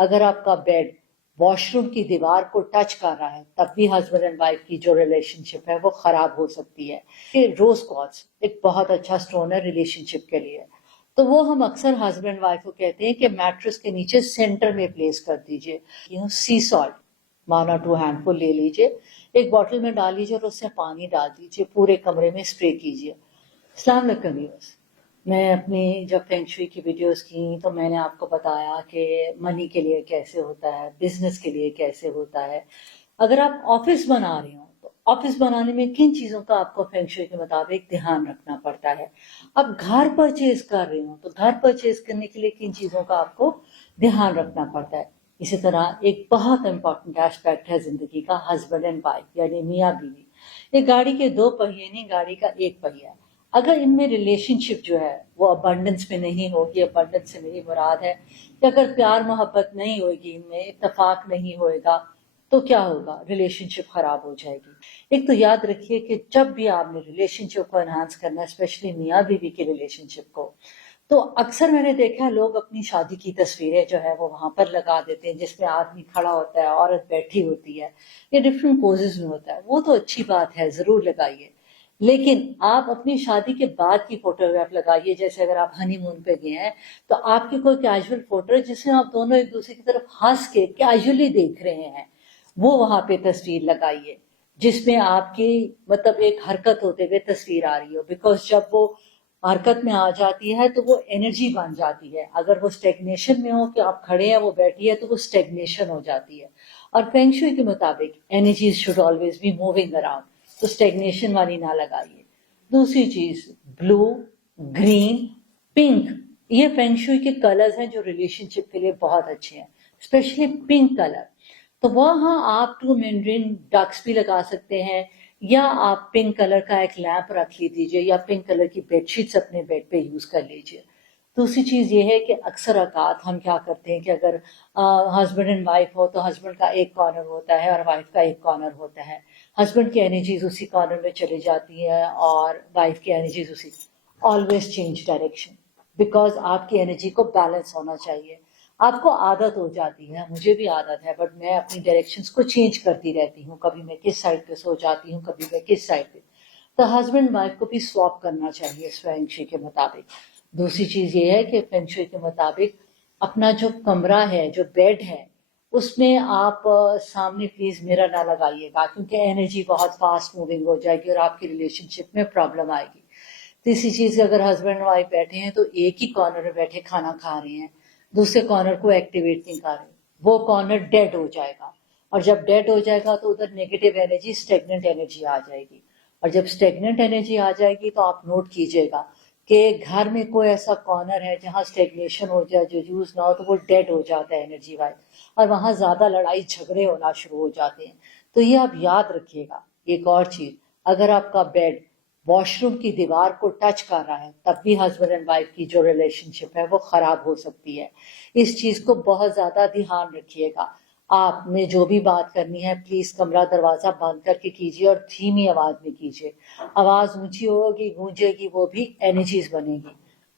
اگر آپ کا بیڈ واش روم کی دیوار کو ٹچ کر رہا ہے تب بھی ہسبینڈ اینڈ وائف کی جو ریلیشن شپ ہے وہ خراب ہو سکتی ہے. روز کوارٹز ایک بہت اچھا سٹون ہے ریلیشن شپ کے لیے. تو وہ ہم اکثر ہسبینڈ وائف کو کہتے ہیں کہ میٹرس کے نیچے سینٹر میں پلیس کر دیجئے. سی سالٹ مانا 2 ہینڈ فل لے لیجئے, ایک باٹل میں ڈال لیجئے اور اس سے پانی ڈال دیجئے, پورے کمرے میں اسپرے کیجئے. السلام علیکم ویورز, میں اپنی جب فینگ شوئی کی ویڈیوز کی تو میں نے آپ کو بتایا کہ منی کے لیے کیسے ہوتا ہے, بزنس کے لیے کیسے ہوتا ہے. اگر آپ آفس بنا رہے ہوں تو آفس بنانے میں کن چیزوں کا آپ کو فینگ شوئی کے مطابق دھیان رکھنا پڑتا ہے. اب گھر پرچیز کر رہے ہوں تو گھر پرچیز کرنے کے لیے کن چیزوں کا آپ کو دھیان رکھنا پڑتا ہے. اسی طرح ایک بہت امپورٹنٹ ایسپیکٹ ہے زندگی کا ہسبینڈ اینڈ وائف یعنی میاں بیوی. ایک گاڑی کے 2 پہیے نہیں, گاڑی کا ایک پہیا. اگر ان میں ریلیشن شپ جو ہے وہ ابنڈنس میں نہیں ہوگی, ابنڈنس سے میری مراد ہے کہ اگر پیار محبت نہیں ہوگی, ان میں اتفاق نہیں ہوئے گا تو کیا ہوگا, ریلیشن شپ خراب ہو جائے گی. ایک تو یاد رکھیے کہ جب بھی آپ نے ریلیشن شپ کو انہانس کرنا ہے, اسپیشلی میاں بیوی کی ریلیشن شپ کو, تو اکثر میں نے دیکھا ہے لوگ اپنی شادی کی تصویریں جو ہے وہ وہاں پر لگا دیتے ہیں جس میں آدمی کھڑا ہوتا ہے, عورت بیٹھی ہوتی ہے, یہ ڈفرینٹ پوزز میں ہوتا ہے. وہ تو اچھی بات ہے, ضرور لگائیے, لیکن آپ اپنی شادی کے بعد کی فوٹوگراف لگائیے. جیسے اگر آپ ہنی مون پہ گئے ہیں تو آپ کی کوئی کیجول فوٹو ہے جس میں آپ دونوں ایک دوسرے کی طرف ہنس کے کیجولی دیکھ رہے ہیں, وہ وہاں پہ تصویر لگائیے جس میں آپ کی مطلب ایک حرکت ہوتے ہوئے تصویر آ رہی ہو. بیکاز جب وہ حرکت میں آ جاتی ہے تو وہ انرجی بن جاتی ہے. اگر وہ اسٹیگنیشن میں ہو کہ آپ کھڑے ہیں وہ بیٹھی ہے تو وہ اسٹیگنیشن ہو جاتی ہے. اور فینگ شوئی کے مطابق energies should always be moving around, تو اسٹیگنیشن والی نہ لگائیے. دوسری چیز بلو, گرین, پنک, یہ فینگ شوئی کے کلرز ہیں جو ریلیشن شپ کے لیے بہت اچھے ہیں, اسپیشلی پنک کلر. تو وہاں آپ 2 مینڈرین ڈکس بھی لگا سکتے ہیں, یا آپ پنک کلر کا ایک لیمپ رکھ لیجیے, یا پنک کلر کی بیڈ شیٹس اپنے بیڈ پہ یوز کر لیجیے. دوسری چیز یہ ہے کہ اکثر اوقات ہم کیا کرتے ہیں کہ اگر ہسبینڈ اینڈ وائف ہو تو ہسبینڈ کا ایک کارنر ہوتا ہے اور وائف کا ایک کارنر ہوتا ہے. ہسبینڈ کی انرجیز اسی کارنر میں چلی جاتی ہیں اور وائف کی انرجیز اسی. آلویز چینج ڈائریکشن, بیکاز آپ کی انرجی کو بیلنس ہونا چاہیے. آپ کو عادت ہو جاتی ہے, مجھے بھی عادت ہے, بٹ میں اپنی ڈائریکشنز کو چینج کرتی رہتی ہوں. کبھی میں کس سائڈ پہ سو جاتی ہوں, کبھی میں کس سائڈ پہ. تو ہسبینڈ وائف کو بھی سواپ کرنا چاہیے اس فینگ شوئی کے مطابق. دوسری چیز یہ ہے کہ فینگ شوئی کے مطابق اپنا جو کمرہ ہے, جو بیڈ ہے, اس میں آپ سامنے پلیز میرر نہ لگائیے گا, کیونکہ انرجی بہت فاسٹ موونگ ہو جائے گی اور آپ کی ریلیشن شپ میں پرابلم آئے گی. تیسری چیز, اگر ہسبینڈ وائف بیٹھے ہیں تو ایک ہی کارنر میں بیٹھے کھانا کھا رہے ہیں, دوسرے کارنر کو ایکٹیویٹ نہیں کر رہے, وہ کارنر ڈیڈ ہو جائے گا. اور جب ڈیڈ ہو جائے گا تو ادھر نیگیٹو انرجی, اسٹیگننٹ انرجی آ جائے گی. اور جب اسٹیگننٹ انرجی آ جائے گی تو آپ نوٹ کیجئے گا کہ گھر میں کوئی ایسا کارنر ہے جہاں اسٹیگنیشن ہو جائے, جو یوز نہ ہو, تو وہ ڈیڈ ہو جاتا ہے انرجی وائز, اور وہاں زیادہ لڑائی جھگڑے ہونا شروع ہو جاتے ہیں. تو یہ آپ یاد رکھیے گا. ایک اور چیز, اگر آپ کا بیڈ واش روم کی دیوار کو ٹچ کر رہا ہے تب بھی ہسبینڈ اینڈ وائف کی جو ریلیشن شپ ہے وہ خراب ہو سکتی ہے. اس چیز کو بہت زیادہ دھیان رکھیے گا. آپ نے جو بھی بات کرنی ہے پلیز کمرہ دروازہ بند کر کے کیجیے اور دھیمی آواز میں کیجیے. آواز اونچی ہوگی, گونجے گی, وہ بھی انرجیز بنے گی.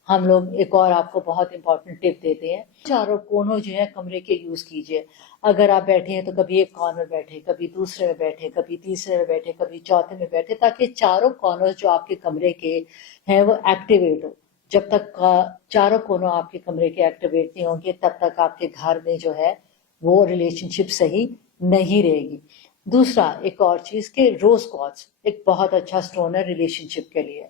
ہم لوگ ایک اور آپ کو بہت امپورٹنٹ ٹپ دیتے ہیں, چاروں کونوں جو ہے کمرے کے یوز کیجیے. اگر آپ بیٹھے ہیں تو کبھی ایک کارنر بیٹھے, کبھی دوسرے میں بیٹھے, کبھی تیسرے میں بیٹھے, کبھی چوتھے میں بیٹھے, تاکہ چاروں کارنر جو آپ کے کمرے کے ہیں وہ ایکٹیویٹ ہو. جب تک چاروں کونوں آپ کے کمرے کے ایکٹیویٹ نہیں ہوں گے تب تک آپ کے گھر میں جو ہے وہ ریلیشن شپ صحیح نہیں رہے گی. دوسرا ایک اور چیز کہ روز کوارٹز ایک بہت اچھا سٹون ہے ریلیشن شپ کے لیے.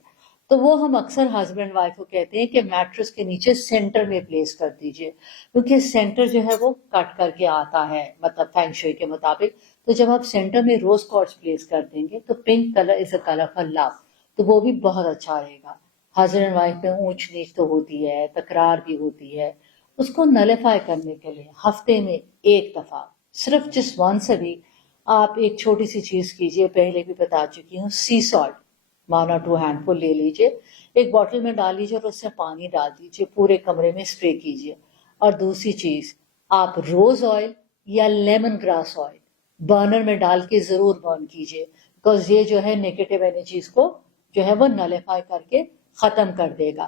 تو وہ ہم اکثر ہسبینڈ وائف کو کہتے ہیں کہ میٹرس کے نیچے سینٹر میں پلیس کر دیجئے, کیونکہ سینٹر جو ہے وہ کٹ کر کے آتا ہے مطلب فینگ شوئی کے مطابق. تو جب آپ سینٹر میں روز کوارٹز پلیس کر دیں گے تو pink colour is a colour for love, تو وہ بھی بہت اچھا رہے گا. ہسبینڈ اینڈ وائف میں اونچ نیچ تو ہوتی ہے, تکرار بھی ہوتی ہے, اس کو نلیفائی کرنے کے لیے ہفتے میں ایک دفعہ, صرف جس ونس اے ویک, آپ ایک چھوٹی سی چیز کیجیے. پہلے بھی بتا چکی ہوں, سی سالٹ مانا 2 ہینڈ فل لے لیجیے, ایک باٹل میں ڈال لیجیے اور اس سے پانی ڈال دیجیے, پورے کمرے میں اسپرے کیجیے. اور دوسری چیز, آپ روز آئل یا لیمن گراس آئل برنر میں ڈال کے ضرور برن کیجیے, بیکاز یہ جو ہے نیگیٹو انرجیز کو جو ہے وہ نلیفائی کر کے ختم کر دے گا.